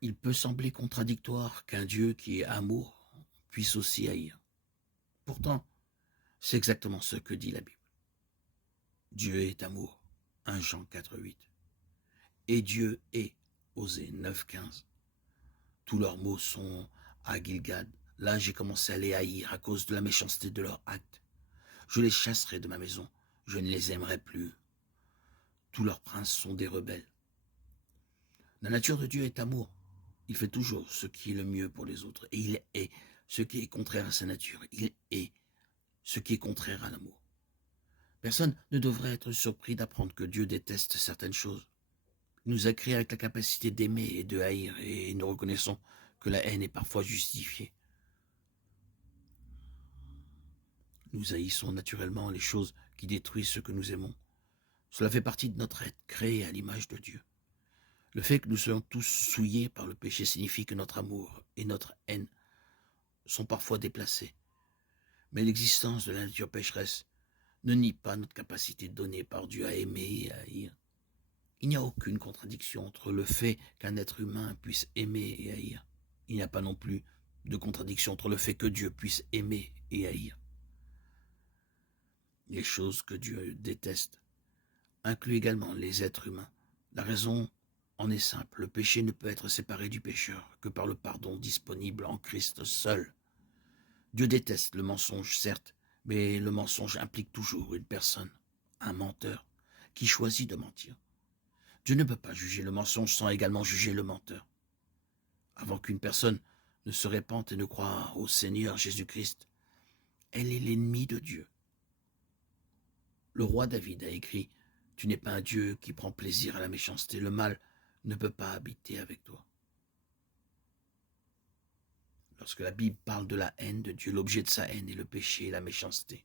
Il peut sembler contradictoire qu'un Dieu qui est amour puisse aussi haïr. Pourtant, c'est exactement ce que dit la Bible. Dieu est amour, 1 Jean 4,8. Et Dieu est, Osée 9,15. Tous leurs mots sont à Gilgad. Là, j'ai commencé à les haïr à cause de la méchanceté de leurs actes. Je les chasserai de ma maison, je ne les aimerai plus. Tous leurs princes sont des rebelles. La nature de Dieu est amour. Il fait toujours ce qui est le mieux pour les autres. Et il est ce qui est contraire à sa nature. Il est ce qui est contraire à l'amour. Personne ne devrait être surpris d'apprendre que Dieu déteste certaines choses. Il nous a créés avec la capacité d'aimer et de haïr, et nous reconnaissons que la haine est parfois justifiée. Nous haïssons naturellement les choses qui détruisent ce que nous aimons. Cela fait partie de notre être, créé à l'image de Dieu. Le fait que nous soyons tous souillés par le péché signifie que notre amour et notre haine sont parfois déplacés. Mais l'existence de la nature pécheresse ne nie pas notre capacité donnée par Dieu à aimer et à haïr. Il n'y a aucune contradiction entre le fait qu'un être humain puisse aimer et haïr. Il n'y a pas non plus de contradiction entre le fait que Dieu puisse aimer et haïr. Les choses que Dieu déteste incluent également les êtres humains. La raison en est simple, le péché ne peut être séparé du pécheur que par le pardon disponible en Christ seul. Dieu déteste le mensonge, certes, mais le mensonge implique toujours une personne, un menteur, qui choisit de mentir. Dieu ne peut pas juger le mensonge sans également juger le menteur. Avant qu'une personne ne se répande et ne croie au Seigneur Jésus-Christ, elle est l'ennemi de Dieu. Le roi David a écrit « Tu n'es pas un Dieu qui prend plaisir à la méchanceté, le mal ne peut pas habiter avec toi. » Lorsque la Bible parle de la haine de Dieu, l'objet de sa haine est le péché et la méchanceté.